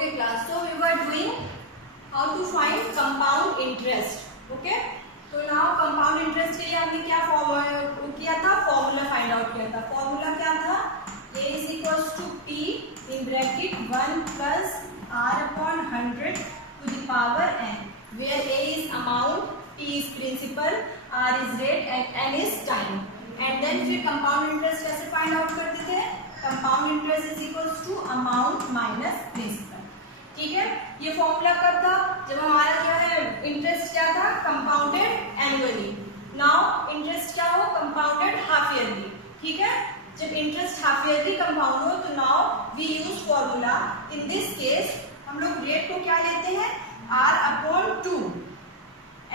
Okay class, so we were doing how to find compound interest. Okay, तो now compound interest के लिए हमने क्या किया था, फॉर्मूला फाइंड आउट किया था. फॉर्मूला क्या था, a is equals to p in bracket 1 plus r upon 100 to the power n, where a is amount, p is principal, r is rate and n is time. And then फिर compound interest कैसे find out करते थे, compound interest is equals to amount minus principal. ठीक है, ये formula कब था, जब हमारा क्या है इंटरेस्ट क्या था, कंपाउंडेड एनुअली. नाउ इंटरेस्ट क्या हो, कंपाउंडेड हाफ ईयरली. ठीक है, जब इंटरेस्ट हाफ ईयरली कंपाउंड हो तो now we use formula. In this case हम लोग रेट को क्या लेते हैं, r upon 2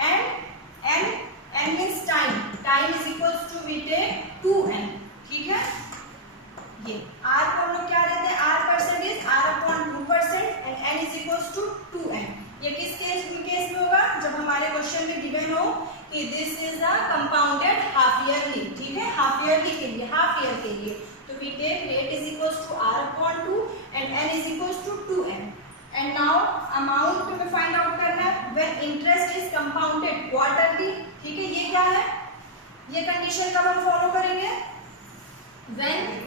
and n means time is equals to we take 2n. ठीक है, ये r को हम लोग क्या लेते हैं, r percentage r upon 2% and n is equals to 2n. ये किस केस में होगा, जब हमारे क्वेश्चन में गिवन हो कि this is a compounded half yearly. ठीक है, हाफ ईयरली के लिए, हाफ ईयर के लिए तो we take rate is equals to r upon 2 and n is equals to 2n. And now amount में फाइंड आउट करना है when interest is compounded quarterly. ठीक है, ये क्या है, ये कंडीशन कब हम फॉलो करेंगे, when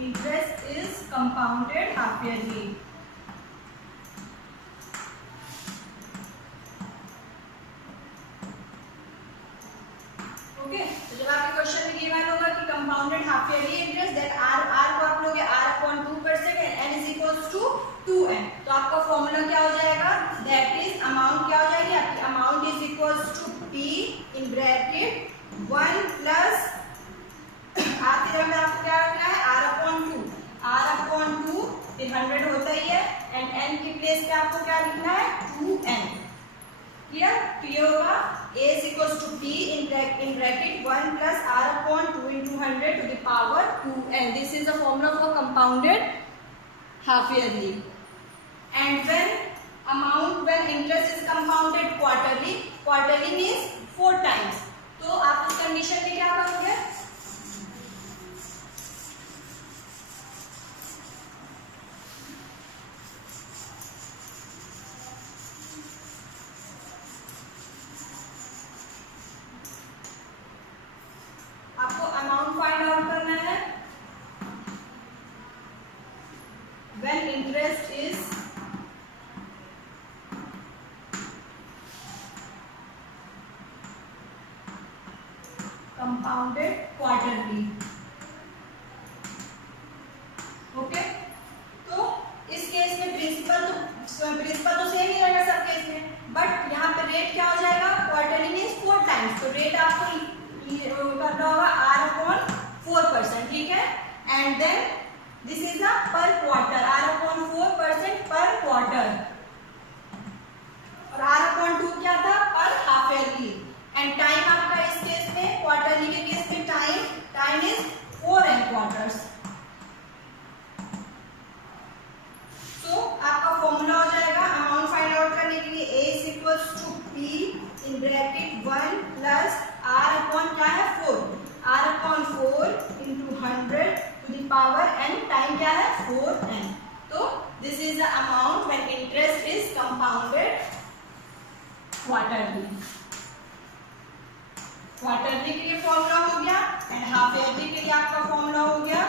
interest is compounded half yearly. Okay, तो जब आपके क्वेश्चन में गिवन होगा कि compounded half yearly interest, that r को आप लोगे r upon 2% and n is equals to 2n. तो आपका फॉर्मूला क्या हो जाएगा, दैट इज अमाउंट क्या हो जाएगी आपकी, amount is equals to p in bracket 1 plus r की जगह में आपको क्या रखना है, r अपॉन 2 फिर 100 होता ही है एंड n की प्लेस पे आपको क्या लिखना है, 2n. क्लियर, तो ये होगा a is equals to p in bracket 1 plus r upon 2 into 100 to the power 2n. This is the formula for compounded half yearly. And when interest is compounded quarterly means 4 times. तो आप इस condition में क्या करोगे, आपको amount find out करना है when interest is compounded quarterly. Okay, तो इस केस में प्रिंसिपल तो सेम ही रहेगा सब केस में, बट यहाँ पे रेट क्या हो जाएगा, क्वार्टरली मींस 4 टाइम्स. तो रेट आपको करना होगा r अपॉन 4%. ठीक है, and then this is a per quarter, r upon 4% पर क्वार्टर, और r अपॉन 2 क्या था, पर हाफ ईयरली. एंड टाइम आपका इस केस में, क्वार्टरली के केस में टाइम इज 4n क्वार्टर्स. तो आपका फॉर्मूला हो जाएगा अमाउंट फाइंड आउट करने के लिए, a is equals to p in bracket 1 plus r upon क्या है 4, r upon 4 into 100 to the power n, time क्या है 4n. तो this is the amount when interest is compounded quarterly. Quarterly के लिए फॉर्मूला हो गया एंड हाफ ईयरली के लिए आपका फॉर्मूला हो गया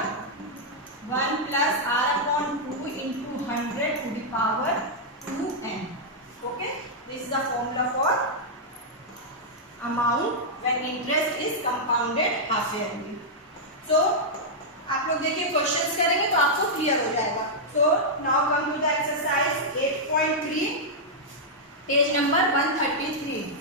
1 plus r upon 2 into 100 to the power 2n. Okay, this is the formula for amount when interest is compounded half yearly. So आप लोग देखिए क्वेश्चंस करेंगे तो आपको क्लियर हो जाएगा. So now come to the exercise 8.3, page number 133.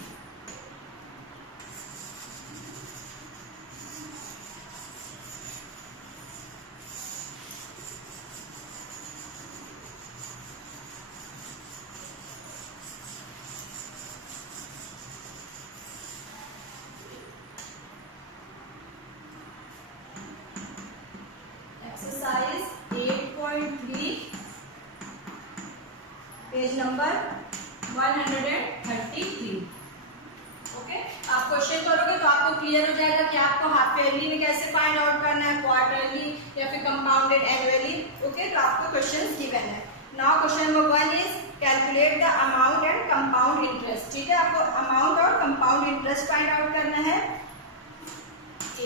exercise 8.3 page number 133। Okay, आप question करोगे तो आपको क्लियर हो जाएगा कि आपको हाफ ईयरली में कैसे फाइंड आउट करना है, क्वार्टरली या फिर कंपाउंडेड एनुअली। ओके, तो आपको क्वेश्चन गिवन है। Now question number 1 is calculate the amount and compound interest. ठीक है, आपको अमाउंट और कंपाउंड इंटरेस्ट फाइंड आउट करना है। ए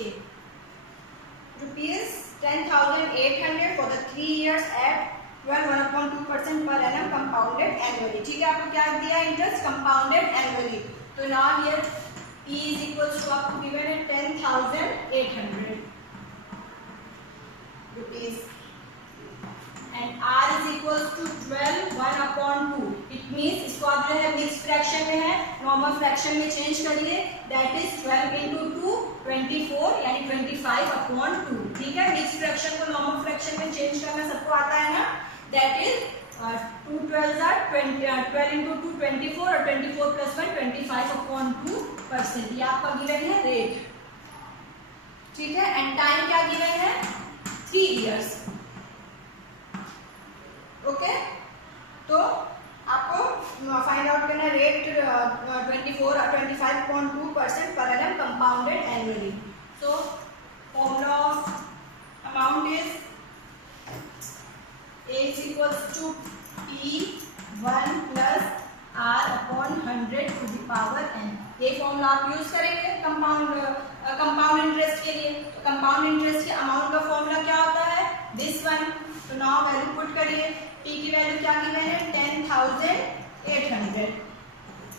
₹10,800 for the 3 years at 1.2% per annum compounded annually। ठीक है, आपको क्या दिया इंटरेस्ट, कंपाउंडेड एनुअली। तो now here P is equals to आपको गिवन है 10,800 rupees and R is equals to 12 1/2। It means इसको आप जो है मिक्स फ्रैक्शन में है, नॉर्मल फ्रैक्शन में चेंज करिए। दैट इज 12 into 2 24 यानी 25/2। ठीक है, मिक्स फ्रैक्शन को नॉर्मल फ्रैक्शन में चेंज करना सबको आता है ना। That is 2 12s are 12 into 2 24 और 24 plus 1 25/2%। ये आपका गिवन है रेट। ठीक है, एंड टाइम क्या गिवन है, 3 years। ओके, तो आपको फाइंड आउट करना है रेट 24 और 25.2% per annum compounded annually. So formula of amount is A is equals to P1 plus R/100 to the power n। ये फॉर्मूला आप यूज करेंगे कंपाउंड इंटरेस्ट के लिए। तो कंपाउंड इंटरेस्ट के अमाउंट का फॉर्मूला क्या होता है, दिस वन। तो नाउ वैल्यू पुट करिए। P की वैल्यू क्या गिवन है, 10,800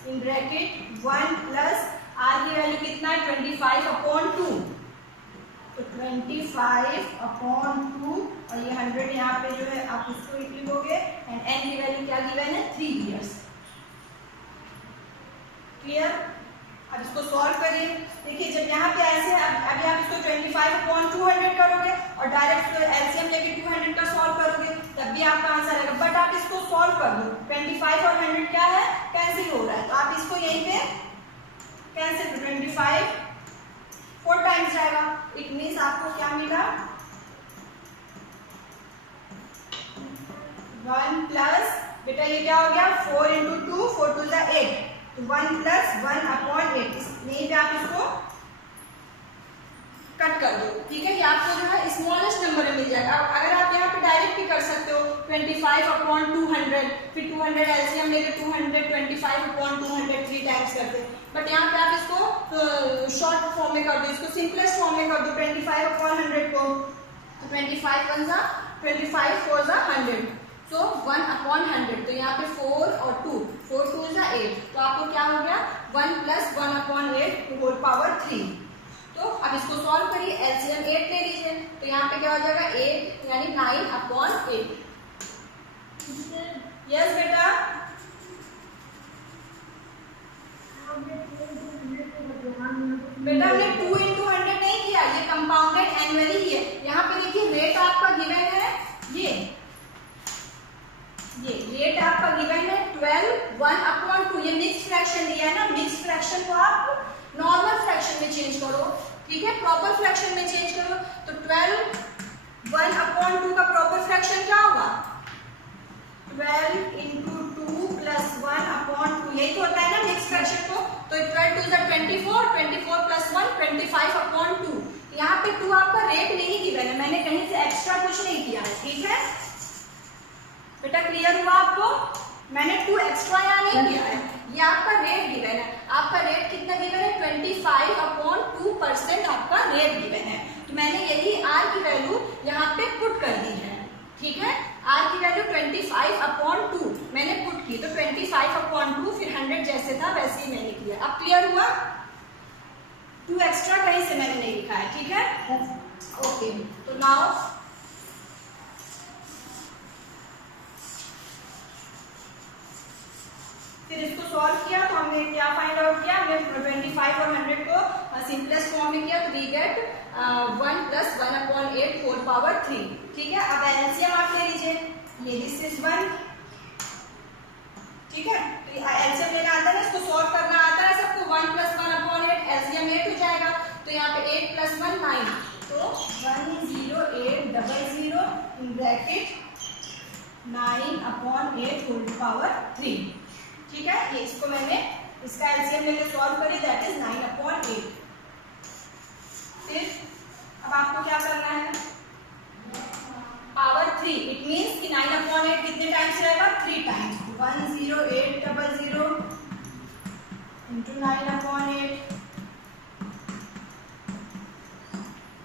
इन ब्रैकेट 1 प्लस R की वैल्यू कितना है, 25/2। तो 25/2 और ये 100 यहाँ पे जो है आप इसको लिखोगे एंड n की वैल्यू क्या गिवन है, 3 years। क्लियर, अब इसको सॉल्व करिए। देखिए जब यहाँ पे ऐसे अभी आप इसको 25/200 करोगे और डायरेक्ट एलसीएम लेके 200 का सॉल्व करोगे तब भी आपका आंसर आएगा। बट आप इसको सॉल्व कर दो, 25 और 100 क्या है, कैंसिल हो रहा है। तो आप इसको यहीं पे कैंसिल कर, 25 4 टाइम्स जाएगा। इट मीन्स आपको क्या मिला, 1 प्लस, बेटा ये क्या हो गया, 4 into 2 4 2 is 8। तो 1 plus 1/8। यहीं पे आप इसको कट कर दो। ठीक है, ये आपको जो है स्मॉलेस्ट नंबर में मिल जाएगा। अगर आप यहाँ पे डायरेक्ट भी कर सकते हो 25/200, फिर 200 एलसीएम लेके 200 25/200 3 टाइम्स करते हैं। बट यहाँ पे आप इसको शॉर्ट फॉर्म में कर दो, इसको सिंपलेस्ट फॉर्म में कर दो 25/100 को। तो 25 1 जा 25 4 जा 100। तो 1/100। तो यहाँ पे 4 और 2 4 2 is 8। तो आपको क्या हो गया, 1 plus 1/8 होल पावर 3। तो अब इसको सॉल्व करिए, एलसीएम 8 ले लीजिए। तो यहाँ पे क्या हो जाएगा, 8 यानी 9/8। यस बेटा, बेटा हमने 2 into 100 नहीं किया, ये कंपाउंडेड एनुअली ही है। यहाँ पे देखिए रेट आपका गिवन है, ये रेट आपका गिवन है 12 1/2। ये मिक्स फ्रैक्शन दिया है ना, मिक्स फ्रैक्शन को आप नॉर्मल फ्रैक्शन में चेंज करो। ठीक है, प्रॉपर फ्रैक्शन में चेंज करो। तो 12 1/2 का प्रॉपर फ्रैक्शन क्या होगा, 12 into 2 plus 1/2। यही तो होता है ना मिक्स फ्रैक्शन को। तो 12 2 is 24 24 plus 1 25/2। यहाँ पे 2 आपका रेट नहीं गिवन है, मैंने कहीं से एक्स्ट्रा कुछ नहीं किया है। ठीक है बेटा, क्लियर हुआ आपको, मैंने 2 एक्स्ट्रा यहाँ नहीं किया है, ये आपका रेट गिवन है। आपका रेट कितना गिवन है, 25/2% आपका रेट गिवन है। तो मैंने यही R की वैल्यू यहाँ पे पुट कर दी है। ठीक है, R की वैल्यू 25/2 मैंने पुट की। तो 25/2 फिर 100 जैसे था वैसे ही मैंने किया। अब क्लियर हुआ, 2 एक्स्ट्रा कहीं से मैंने नहीं लिखा है। ठीक है, ओके। तो नाउ फिर इसको सॉल्व किया तो हमने क्या फाइंड आउट किया, हमने 25 और 100 को सिंपलेस्ट फॉर्म में किया। तो we get 1 plus 1/8 whole power 3। ठीक है, अब एलसीएम आप ले लीजिए, ये दिस इज 1। ठीक है, तो एलसीएम लेना आता है, इसको सॉल्व करना आता है सबको। 1 plus 1/8 एलसीएम 8 हो जाएगा। तो यहाँ पे 8 plus 1 9। तो 108000 इन ब्रैकेट 9/8 होल पावर 3। ठीक है, ये इसको मैंने इसका एलसीएम लेके सॉल्व करी, दैट इज 9/8। फिर अब आपको क्या करना है, पावर 3, इट मींस कि 9/8 कितने टाइम्स रहेगा, 3 टाइम्स। 10800 into 9/8।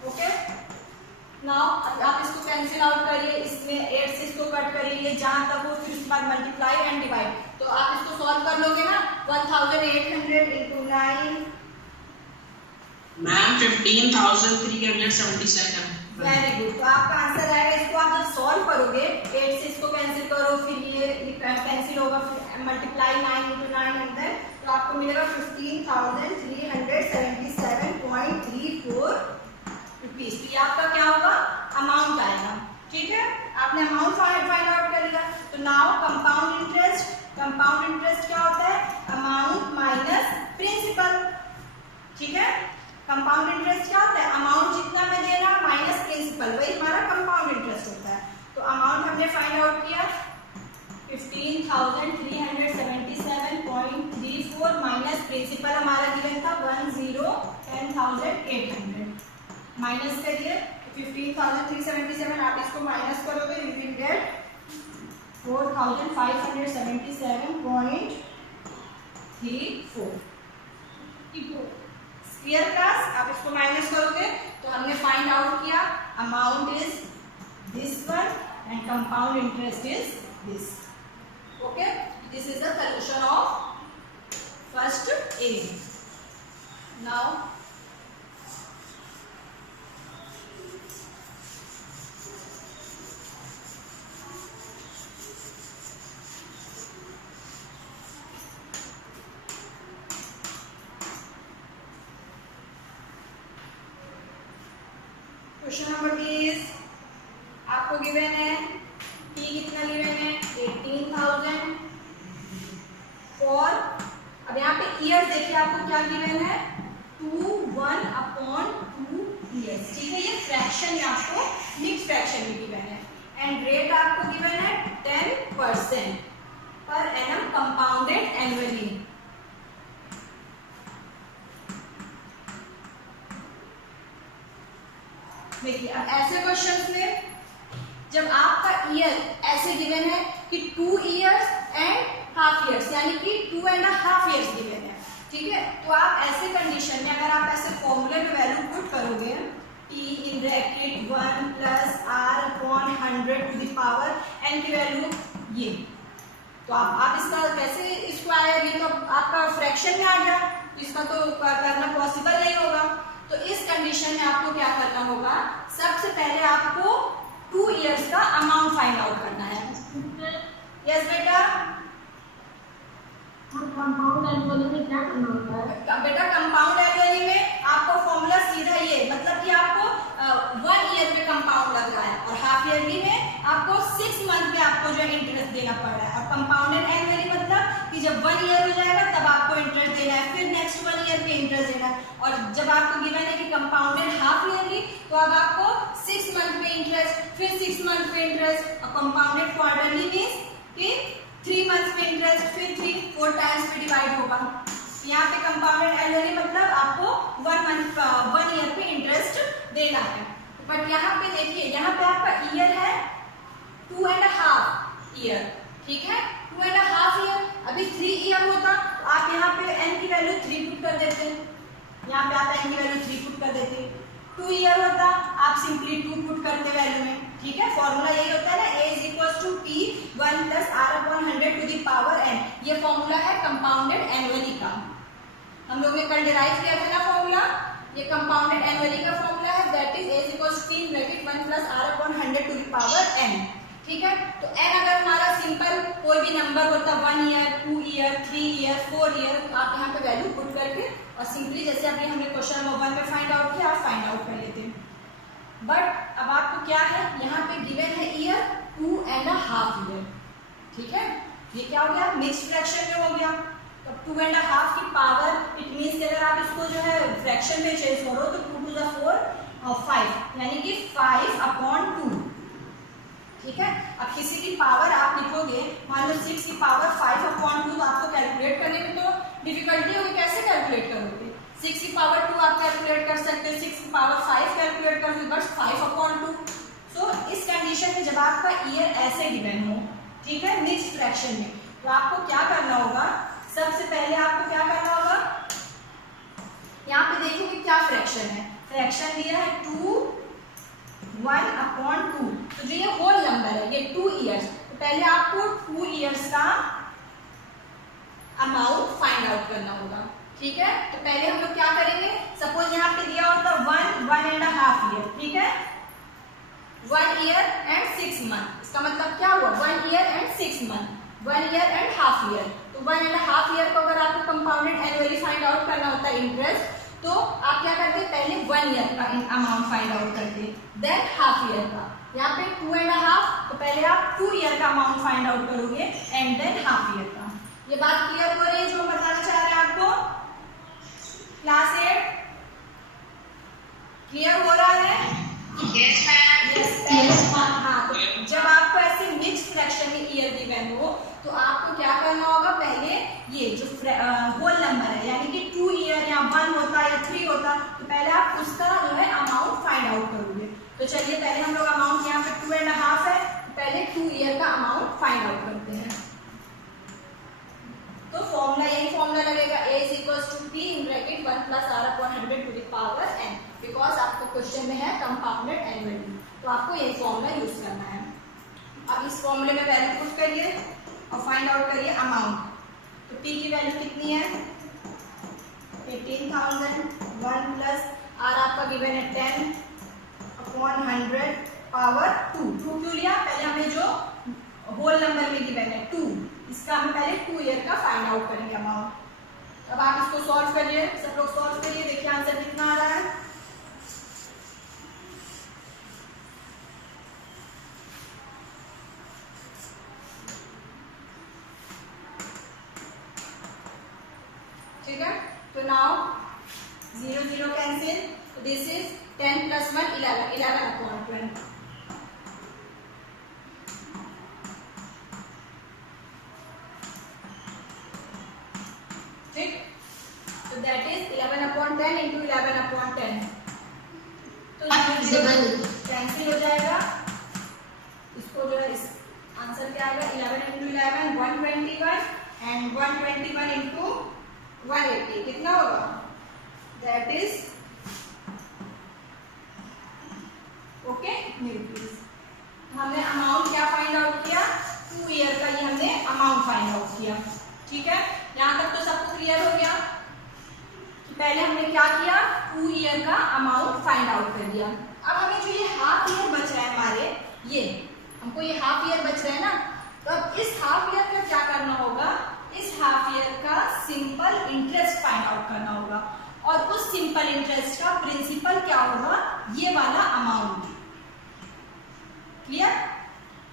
ओके, नाउ आप इसको कैंसिल आउट करिए, इसमें 8 से इसको कट करिए जहां तक हो, फिर उसके बाद मल्टीप्लाई एंड डिवाइड। तो आप इसको सॉल्व कर लोगे ना, 1800 into 9, मैम 15,377। Very good. तो आपका आंसर आएगा, इसको आप जब सॉल्व करोगे 8 से इसको कैंसिल करो, फिर ये कैंसिल होगा, फिर मल्टीप्लाई 9 into 9 अंदर, तो आपको मिलेगा 15,377.34 रुपीज। तो ये आपका क्या होगा, अमाउंट आएगा। ठीक है, आपने अमाउंट फाइंड आउट कर लिया। तो now compound interest, compound interest क्या होता है, अमाउंट माइनस प्रिंसिपल। ठीक है, कंपाउंड इंटरेस्ट क्या होता है, अमाउंट जितना मैं दे रहा माइनस प्रिंसिपल, वही हमारा कंपाउंड इंटरेस्ट होता है। तो अमाउंट हमने फाइंड आउट किया 15,377.34 माइनस प्रिंसिपल हमारा गिवन था 10,800। माइनस करिए 15,377, आप इसको माइनस करोगे you will gate 4,577.34। Clear class, आप इसको माइनस करोगे तो हमने फाइंड आउट किया amount is this one and compound interest is this. Okay, this is the solution of first A. Now question number 20 आपको गिवन है, P कितना गिवन है 18,000 फॉर, अब यहाँ पे ईयर देखिए आपको क्या गिवन है 2/1/2 ईयर्स। ठीक है, ये फ्रैक्शन में आपको मिक्स फ्रैक्शन में गिवन है एंड रेट आपको गिवन है 10% पर एनम कंपाउंडेड एनुअली। देखिए अब ऐसे क्वेश्चंस में जब आपका ईयर ऐसे गिवन है कि 2 इयर्स एंड हाफ इयर्स, यानी कि 2.5 इयर्स गिवन है। ठीक है, तो आप ऐसे कंडीशन में अगर आप ऐसे फॉर्मूले में वैल्यू पुट करोगे T in bracket 1 plus R/100 to the power n की वैल्यू ये, तो आप इसका कैसे इसको आया, ये तो आपका फ्रैक्शन में आ गया, तो इसका तो करना पॉसिबल नहीं होगा। तो इस कंडीशन में आपको क्या करना होगा, सबसे पहले आपको 2 इयर्स का अमाउंट फाइंड आउट करना है। यस बेटा, कंपाउंड एनुअली में क्या करना होता है? बेटा कंपाउंड एनुअली में आपको फॉर्मूला सीधा ये, मतलब कि आपको 1 ईयर पे कंपाउंड लग रहा है और हाफ ईयरली में आपको 6 मंथ में आपको जो इंटरेस्ट देना पड़ रहा है। और कंपाउंडेड एनुअली मतलब कि जब 1 ईयर हो जाएगा तब आपको इंटरेस्ट देना है, फिर नेक्स्ट 1 ईयर पे इंटरेस्ट देना है। और जब आपको गिवन है कि कंपाउंडेड हाफ ईयरली, तो अब आपको 6 मंथ पे इंटरेस्ट, फिर 6 मंथ पे इंटरेस्ट, और कंपाउंडेड क्वार्टरली मींस कि 3 मंथ पे इंटरेस्ट, फिर 4 टाइम्स पे डिवाइड होगा। यहाँ पे कंपाउंडेड एनुअली मतलब आपको 1 ईयर पे इंटरेस्ट देना है। बट यहाँ पे देखिए, यहाँ पे आपका ईयर है 2.5 ईयर। ठीक है, 2.5 ईयर, अभी 3 ईयर होता तो आप यहाँ पे n की वैल्यू 3 पुट कर देते, यहाँ पे आप n की वैल्यू 3 पुट कर देते। 2 ईयर होता आप सिंपली 2 पुट करते वैल्यू में। ठीक है, फॉर्मूला यही होता है ना, A = P1 + R/100 to the power n। ये फॉर्मूला है कंपाउंडेड एनुअली का, हम लोग ने कल डिराइव किया था ना फॉर्मूला, ये कंपाउंडेड एनुअली का फॉर्मूला है, that is A = P1 + R/100 to the power n। ठीक है, तो n अगर हमारा सिंपल कोई भी नंबर होता 1 ईयर, 2 ईयर, 3 ईयर, 4 ईयर, तो आप यहाँ पे वैल्यू पुट करके और सिंपली जैसे अभी हमने क्वेश्चन नंबर 1 में फाइंड आउट किया, आप फाइंड आउट कर लेते हैं। बट अब आपको क्या है, यहाँ पे गिवन है ईयर 2.5 ईयर। ठीक है, ये क्या हो गया, मिक्स फ्रैक्शन में हो गया। तो 2.5 की पावर, इट मीन्स अगर आप इसको जो है फ्रैक्शन में चेंज करो तो 2 to the 4 और 5, यानी कि 5/2। ठीक है, अब किसी की पावर आप लिखोगे, मान लो 6 की पावर 5/2, तो आपको कैलकुलेट करने में तो डिफिकल्टी होगी, कैसे कैलकुलेट करोगे? 6 की पावर 2 आप कैलकुलेट कर सकते हो, 6 की पावर 5 कैलकुलेट कर सकते, बस 5/2। सो इस कंडीशन में जब आपका ईयर ऐसे गिवन हो, ठीक है, मिक्स्ड फ्रैक्शन में, तो आपको क्या करना होगा? सबसे पहले आपको क्या करना होगा? यहाँ पे देखो कि क्या फ्रैक्शन है। फ्रैक्शन दिया है 2 1/2, तो जो ये होल नंबर है ये 2 ईयर्स, तो पहले आपको 2 ईयर्स का अमाउंट फाइंड आउट करना होगा, ठीक है। तो पहले हम लोग क्या करेंगे? सपोज यहाँ पे दिया होता 1.5 ईयर, ठीक है, 1 ईयर एंड 6 मंथ, इसका मतलब क्या हुआ? 1 year and 6 month, 1 year and half year. तो 1.5 ईयर को अगर आपको कंपाउंडेड एनुअली फाइंड आउट करना होता है इंटरेस्ट, तो आप क्या करते? पहले 1 ईयर का अमाउंट फाइंड आउट करते, देन हाफ ईयर का। यहाँ पे 2.5, तो पहले आप 2 ईयर का अमाउंट फाइंड आउट करोगे एंड देन हाफ ईयर का। ये बात क्लियर हो रही है जो बताना चाह रहे हैं आपको? क्लास 8 क्लियर हो रहा है? Yes ma'am. हाँ, तो जब आपको ऐसे मिक्स फ्रैक्शन में ईयर गिवन हो, तो आपको क्या करना होगा? पहले ये जो होल नंबर है, यानी कि 2 ईयर या 1 होता या 3 होता, तो पहले आप उसका जो है अमाउंट फाइंड आउट करोगे। तो चलिए पहले हम लोग अमाउंट यहाँ पे 2.5 है, तो पहले 2 ईयर का अमाउंट फाइंड आउट करते हैं। तो फॉर्मूला यही फॉर्मूला लगेगा, A = P in bracket 1 + R/100 to the power n, because आपको क्वेश्चन में है कंपाउंडेड एनुअली, तो आपको यही फॉर्मूला यूज करना है। अब इस फॉर्मूले में वैल्यू पुट करिए और फाइंड आउट करिए अमाउंट। तो P की वैल्यू कितनी है? 18,000, 1 + R आपका गिवन है 10/100 पावर 2। 2 क्यों लिया? पहले हमें जो होल नंबर में गिवन है 2, इसका हम पहले 2 ईयर का फाइंड आउट करेंगे अमाउंट। अब आप इसको सॉल्व करिए, सब लोग सॉल्व करिए, देखिए आंसर कितना आ रहा है। ठीक है, तो नाउ 0 0 कैंसिल, तो दिस इज 10 + 1 11, 11/20। ठीक, तो दैट इज 11/10 इंटू 11/10, तो 0 कैंसिल हो जाएगा। इसको जो है इस आंसर क्या आएगा? 11 इंटू 11 121 एंड 121 इंटू 180 कितना होगा? That is okay rupees. हमने अमाउंट क्या फाइंड आउट किया? 2 ईयर का ये हमने अमाउंट फाइंड आउट किया, ठीक है। यहाँ तक तो सबको क्लियर हो गया कि पहले हमने क्या किया? 2 ईयर का अमाउंट फाइंड आउट कर दिया। अब हमें जो ये हाफ ईयर बच रहा है हमारे, ये हमको ये हाफ ईयर बच रहा है ना, तो अब इस हाफ ईयर का क्या करना होगा? इस हाफ ईयर का सिंपल इंटरेस्ट फाइंड आउट करना होगा, और उस सिंपल इंटरेस्ट का प्रिंसिपल क्या होगा? ये वाला अमाउंट। क्लियर?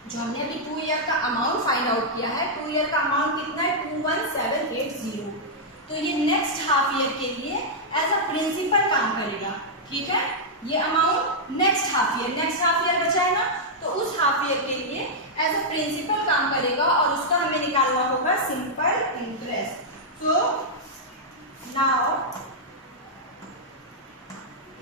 जो हमने अभी 2 ईयर का अमाउंट फाइंड आउट किया है, 2 ईयर का अमाउंट कितना है? 21780। तो ये नेक्स्ट हाफ ईयर के लिए एज अ प्रिंसिपल काम करेगा, ठीक है। ये अमाउंट नेक्स्ट हाफ ईयर बचा है ना, तो उस हाफ ईयर के लिए एज अ प्रिंसिपल काम करेगा, और उसका हमें निकालना होगा simple interest. So now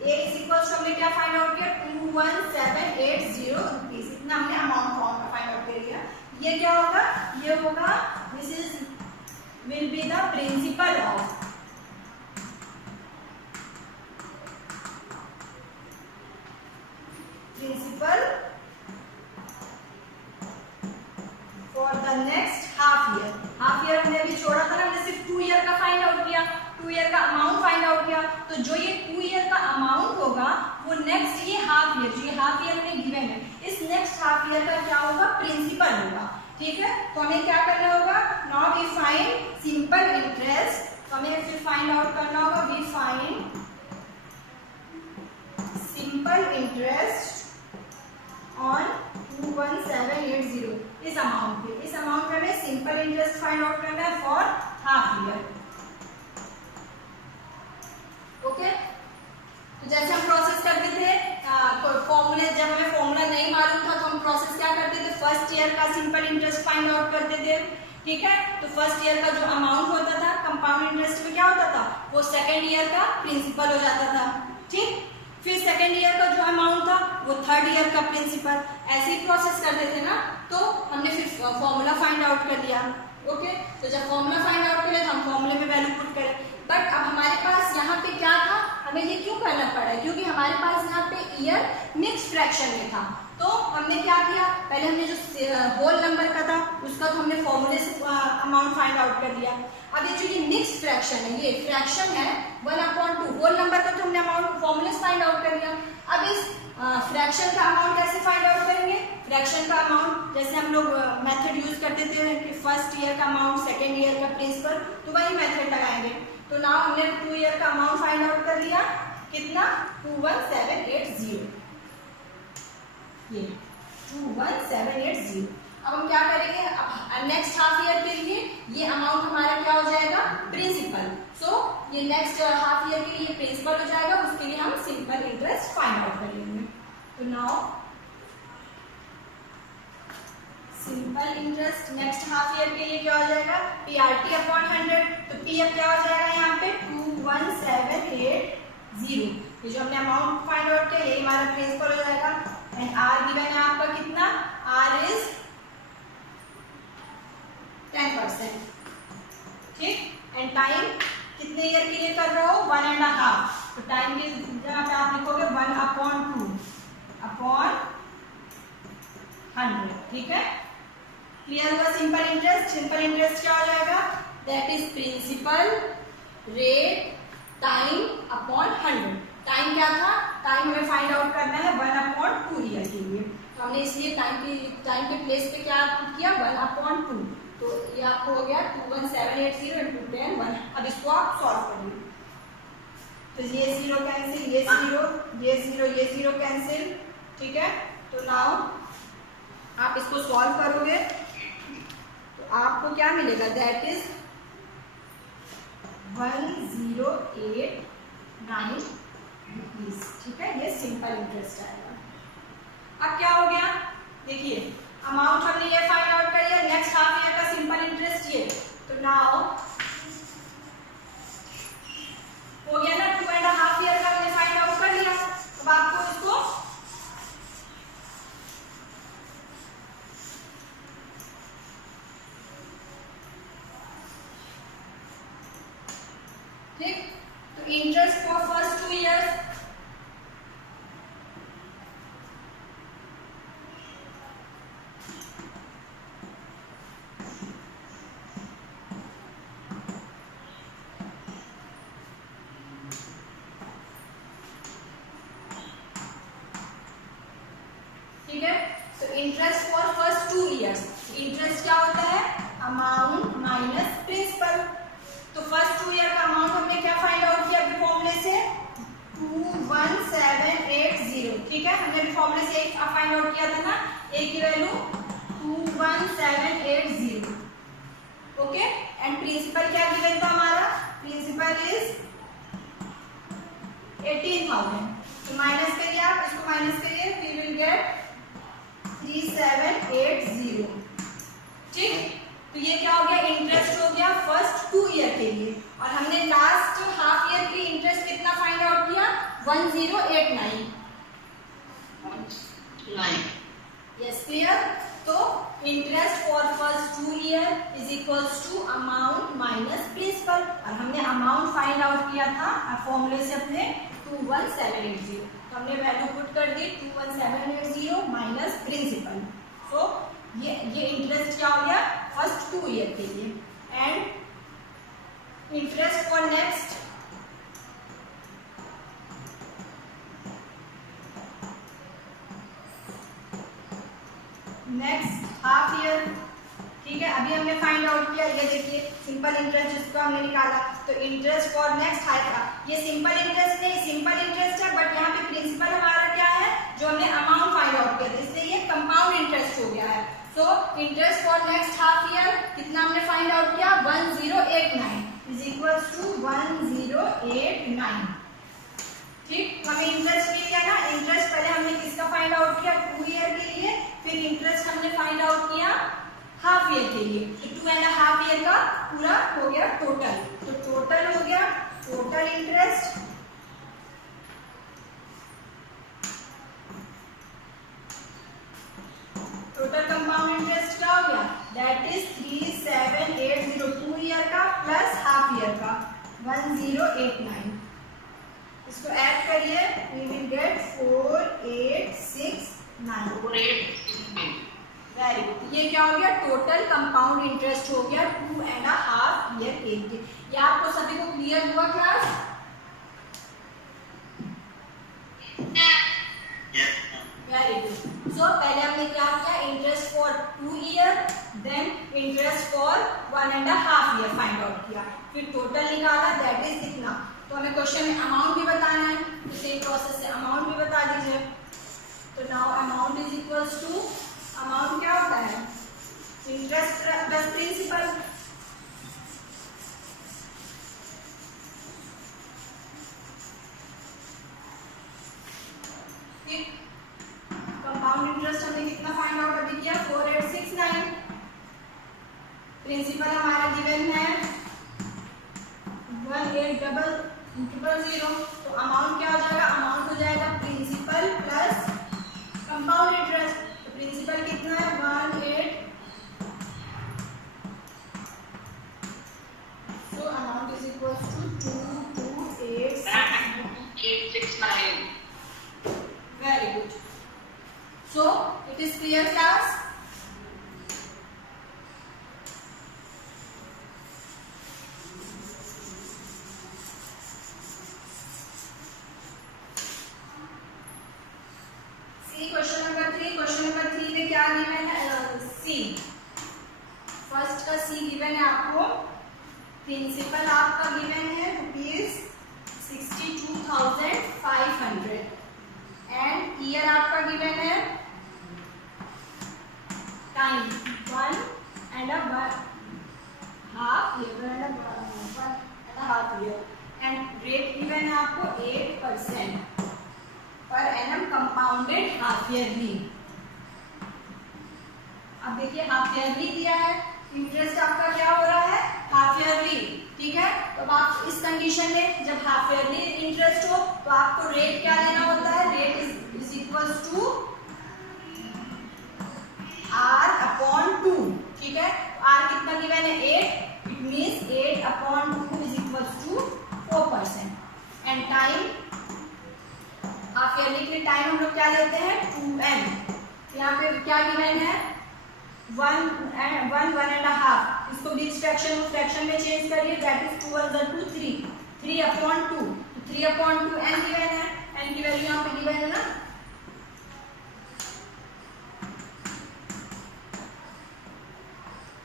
A = हमने क्या फाइंड आउट किया? 21780 रुपीज, इतना हमने अमाउंट फॉर्म फाइंड आउट कर लिया। ये क्या होगा? ये होगा this is will be the principle of for the next half year. Half year हमने अभी छोड़ा था ना, हमने सिर्फ 2 ईयर का फाइंड आउट किया, 2 ईयर का अमाउंट फाइंड आउट किया, तो जो ये 2 ईयर का अमाउंट होगा वो नेक्स्ट ये हाफ ईयर, जो ये हाफ ईयर में गिवन है, इस नेक्स्ट हाफ ईयर का क्या होगा? प्रिंसिपल होगा, ठीक है। तो हमें क्या करना होगा? Now we find simple interest, तो हमें फिर फाइंड आउट करना होगा, we find simple interest on 21780, इस अमाउंट पे, इस अमाउंट पे हमें सिंपल इंटरेस्ट फाइंड आउट करना है फॉर हाफ ईयर। ओके, तो जैसे हम प्रोसेस करते थे फॉर्मूले, जब हमें फॉर्मूला नहीं मालूम था तो हम प्रोसेस क्या करते थे? फर्स्ट ईयर ईयर का सिंपल इंटरेस्ट फाइंड आउट करते थे, ठीक है। तो फर्स्ट ईयर का जो अमाउंट होता था कंपाउंड इंटरेस्ट में क्या होता था, वो सेकेंड ईयर का प्रिंसिपल हो जाता था, ठीक। फिर सेकेंड ईयर का जो अमाउंट था वो थर्ड ईयर का प्रिंसिपल, ऐसे ही प्रोसेस करते थे ना। तो हमने फिर फॉर्मूला फाइंड आउट कर लिया, ओके। तो जब फॉर्मूला फाइंड आउट करें तो हम फॉर्मूले में वैल्यू पुट करें। बट अब हमारे पास यहाँ पे क्या था, हमें ये क्यों करना पड़ा, क्योंकि हमारे पास यहाँ पे ईयर मिक्स फ्रैक्शन में था। तो हमने क्या किया, पहले हमने जो होल नंबर का था उसका तो हमने फॉर्मूले से अमाउंट फाइंड आउट कर लिया। अब ये जो ये मिक्स फ्रैक्शन है, ये फ्रैक्शन है 1/2, होल नंबर का तो हमने अमाउंट फॉर्मूले से फाइंड आउट कर लिया। अब इस फ्रैक्शन का अमाउंट कैसे फाइंड आउट करेंगे, फ्रैक्शन का अमाउंट जैसे हम लोग मेथड यूज करते थे कि फर्स्ट ईयर का अमाउंट सेकेंड ईयर का प्रिंसिपल, तो वही मेथड लगाएंगे। तो नाउ हमने 2 ईयर का अमाउंट फाइंड आउट कर लिया, कितना 21780, ये 21780। अब हम क्या करेंगे, अब नेक्स्ट हाफ ईयर के लिए ये अमाउंट हमारा क्या हो जाएगा, प्रिंसिपल। सो ये नेक्स्ट हाफ ईयर के लिए प्रिंसिपल हो जाएगा, उसके लिए हम सिंपल इंटरेस्ट फाइंड आउट कर लेंगे। तो now simple interest next half year के लिए क्या हो जाएगा, PRT अपॉन 100। तो P अब क्या हो जाएगा यहाँ पे 21780, ये जो हमने अमाउंट फाइंड आउट किया यही हमारा प्रिंसिपल हो जाएगा। एंड R गिवन है आपका कितना, R इज 10%, ठीक। एंड टाइम कितने ईयर के लिए कर रहे हो, 1.5। तो टाइम की जगह पे आप लिखोगे 1/2 अपॉन 100, ठीक है। क्लियर हुआ सिंपल इंटरेस्ट। सिंपल इंटरेस्ट क्या हो जाएगा, that is principal rate time upon 100। Time क्या था, टाइम हमें फाइंड आउट करना है 1/2 ईयर के लिए, तो हमने इसलिए टाइम के प्लेस पे क्या किया 1/2। तो ये आपको हो गया 21780 × 10 1। अब इसको आप सॉल्व करिए, तो ये 0 कैंसिल, ये 0, ये 0, ये 0 कैंसिल, ठीक है। तो नाउ आप इसको सॉल्व करोगे तो आपको क्या मिलेगा, दैट इज 1089 रुपीज, ठीक है। ये सिंपल इंटरेस्ट आएगा। अब क्या हो गया, देखिए अमाउंट हमने ये फाइंड आउट कर लिया, नेक्स्ट हाफ ईयर का सिंपल इंटरेस्ट ये। तो नाउ हो गया ना, 2.5 ईयर का हमने फाइंड आउट कर लिया। अब आपको इसको ठीक, तो इंटरेस्ट फॉर फर्स्ट 2 ईयर्स ठीक है। तो interest for first 2 years, interest क्या होता है, अमाउंट माइनस प्रिंसिपल। तो फर्स्ट 2 ईयर का अमाउंट हमने क्या फाइंड आउट किया अभी फॉर्मूले से, 21780, ठीक है। हमने अभी फॉर्मूले से एक फाइंड आउट किया था ना, ए की वैल्यू 21780, ओके। एंड प्रिंसिपल क्या गिवन था हमारा, प्रिंसिपल इज 18000। तो माइनस करिए, आप इसको माइनस करिए, वी विल गेट 3780, ठीक। तो ये क्या हो गया, इंटरेस्ट हो गया फर्स्ट 2 ईयर के लिए। और हमने लास्ट हाफ ईयर के लिए इंटरेस्ट कितना फाइंड आउट किया, 1089। Yes, clear. तो interest for first 2 year is equals to amount minus principal. और हमने अमाउंट फाइंड आउट किया था फॉर्मूले से अपने 21780, तो हमने वैल्यू पुट कर दी 21780 माइनस प्रिंसिपल। सो ये इंटरेस्ट क्या हो गया फर्स्ट 2 ईयर के लिए। And interest for next half year, ठीक है। अभी हमने फाइंड आउट किया, ये देखिए सिंपल इंटरेस्ट जिसको हमने निकाला। तो इंटरेस्ट फॉर नेक्स्ट हाफ, ये सिंपल इंटरेस्ट नहीं, सिंपल इंटरेस्ट है, बट यहाँ पे प्रिंसिपल हमारा क्या है, जो हमने अमाउंट फाइंड आउट किया था, इसलिए ये कंपाउंड इंटरेस्ट हो गया है। So interest for next half year कितना हमने फाइंड आउट किया, 1089 इज इक्वल्स टू 1089, ठीक। हमें इंटरेस्ट मिल गया ना। इंटरेस्ट पहले हमने किसका फाइंड आउट किया, 2 ईयर के लिए, फिर इंटरेस्ट हमने फाइंड आउट किया हाफ ईयर के लिए। तो 2.5 ईयर का पूरा हो गया टोटल। तो टोटल हो गया total interest, total compound interest क्या हो गया, दैट इज 3780, 2 ईयर का प्लस हाफ ईयर का 1089। इसको ऐड करिए, we will get 4869। Very good. ये क्या हो गया, टोटल कंपाउंड इंटरेस्ट हो गया 2.5 ईयर के लिए। ये आपको सभी को क्लियर हुआ क्लास? Very good. सो पहले हमने क्या किया, interest for 2 year, then interest for 1.5 year find out किया, फिर टोटल निकाला, दैट इज कितना। तो हमें क्वेश्चन में अमाउंट भी बताना है, तो सेम प्रोसेस से अमाउंट भी बता दीजिए। तो now amount is equals to, amount क्या होता है, interest plus principal. Compound interest हमने कितना फाइंड आउट अभी किया, 4869। प्रिंसिपल हमारा गिवन है 1800। तो अमाउंट क्या हो जाएगा, अमाउंट हो जाएगा प्रिंसिपल प्लस कंपाउंड इंटरेस्ट। तो प्रिंसिपल कितना है 18, so amount is equal to 22869। Very good. So it is clear class? Question number 3। Question number 3 में क्या गिवन है, सी फर्स्ट का सी गिवन है आपको। प्रिंसिपल आपका गिवन है ₹62,500 एंड ईयर आपका गिवन है time 1.5 year and rate given है आपको 8% per annum compounded half yearly. अब देखिए हाफ ईयरली दिया है, इंटरेस्ट आपका क्या हो रहा है, हाफ ईयरली, ठीक है। तो अब आप इस कंडीशन में जब हाफ ईयरली इंटरेस्ट हो तो आपको रेट क्या लेना होता है, rate is equals to R/2, ठीक है। R कितना गिवन है 8, it means 8/2 is equals to 4%। And time, half yearly के लिए टाइम हम लोग क्या लेते हैं 2n। यहाँ पे क्या गिवन है 1.5। इसको बीच फ्रैक्शन को फ्रैक्शन में चेंज करिए, दैट इज 2 1 2 3, 3/2। तो 3/2 n गिवन है, n की वैल्यू यहाँ पे गिवन है ना।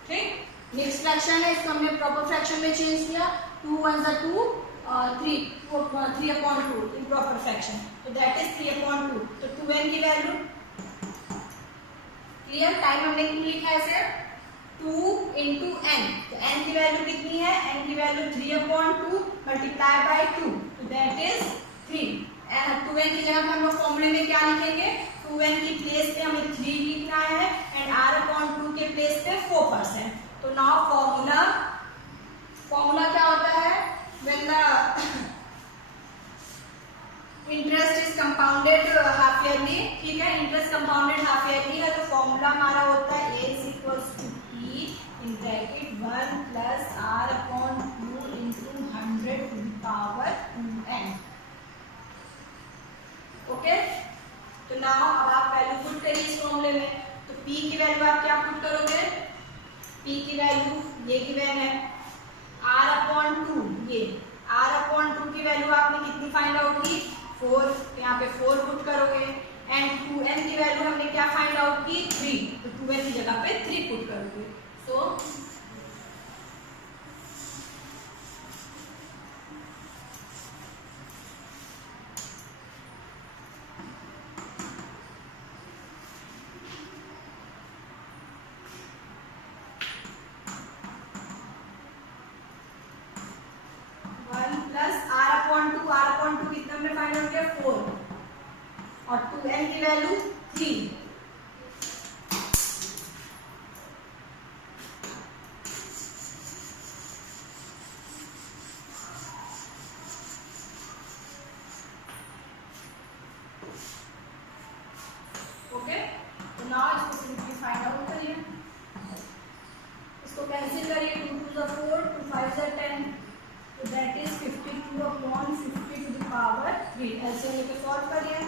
ठीक, नेक्स्ट फ्रैक्शन है, इसको हमने प्रॉपर फ्रैक्शन में चेंज किया, 2 1 2 3/2 इन प्रॉपर फ्रैक्शन, तो दैट इज 3/2। तो 2n की वैल्यू क्लियर। टाइम हमने क्यों लिखा है सर, 2 into n, तो n की वैल्यू कितनी है, n की वैल्यू 3/2 मल्टीप्लाई बाय 2, तो दैट इज 3। एंड 2n की जगह हम लोग फॉर्मूले में क्या लिखेंगे, 2n की प्लेस पे हमें 3 लिखना है एंड R/2 के प्लेस पे 4%। तो नाउ फॉर्मूला क्या होता है, when the interest is compounded half yearly, ठीक है, इंटरेस्ट कंपाउंडेड हाफ ईयरली है, तो फॉर्मूला हमारा होता है A = P in bracket 1 plus R/2 into 100 to the power 2n। Okay, तो नाउ अब आप वैल्यू पुट करिए इस फॉर्मूले में। तो P की वैल्यू आप क्या पुट करोगे, P की वैल्यू ये गिवन है R/2, ये R/2 की वैल्यू आपने कितनी फाइंड आउट की 4, यहाँ पे 4 पुट करोगे एंड 2n की वैल्यू हमने क्या फाइंड आउट की 3, तो 2n की जगह पे 3 पुट करोगे। सो 1 प्लस R/2 कितना हमने फाइंड आउट किया 4 और 2n की वैल्यू 3। कैंसिल करिए, 2 2 4, 2 5 10, तो that is 52 upon 50 to the power 3। ऐसे लेके सॉल्व करिए।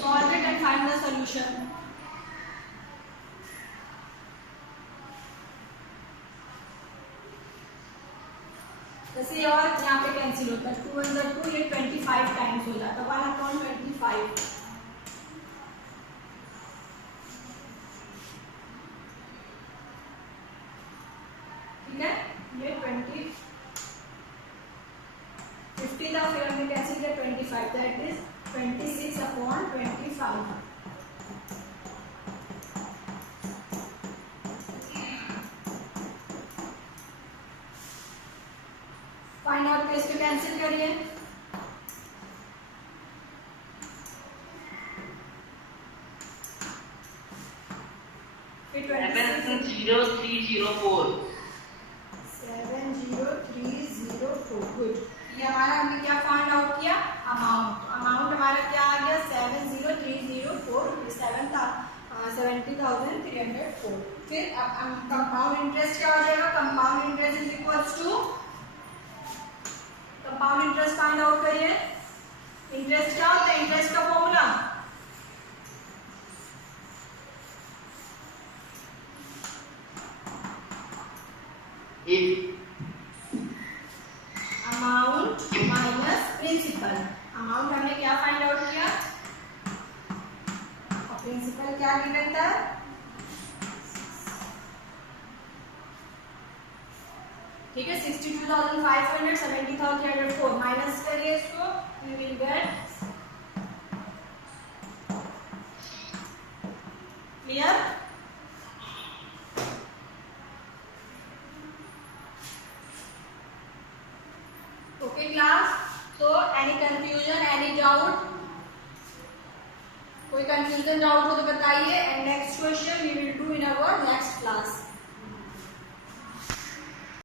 Solve it and find the solution. जैसे और यहाँ पे कैंसिल होता है, 2 1 2, ये 25 टाइम्स हो जाता है, 1/25। ठीक है, ये 50 था, फिर हमने कैंसिल किया 25, that is 26 upon 25। Find out पे इसको कैंसिल करिए। फिर 70304 70304। गुड, ये हमारा हमने क्या फाइंड आउट किया, अमाउंट। अमाउंट हमारा क्या आ गया 70304, 7 था 70,304। फिर अब कंपाउंड इंटरेस्ट क्या हो जाएगा, compound interest is equals to, compound interest find out करिए। इंटरेस्ट क्या होता है, इंटरेस्ट का formula amount minus principal. Amount हमने क्या फाइंड आउट किया, और प्रिंसिपल क्या गिवन था, ठीक है 62,500, 70,304। माइनस करिए इसको, you will get, clear. Okay class, तो एनी कंफ्यूजन, एनी डाउट, कोई कंफ्यूजन डाउट हो तो बताइए, and next question we will do in our next class.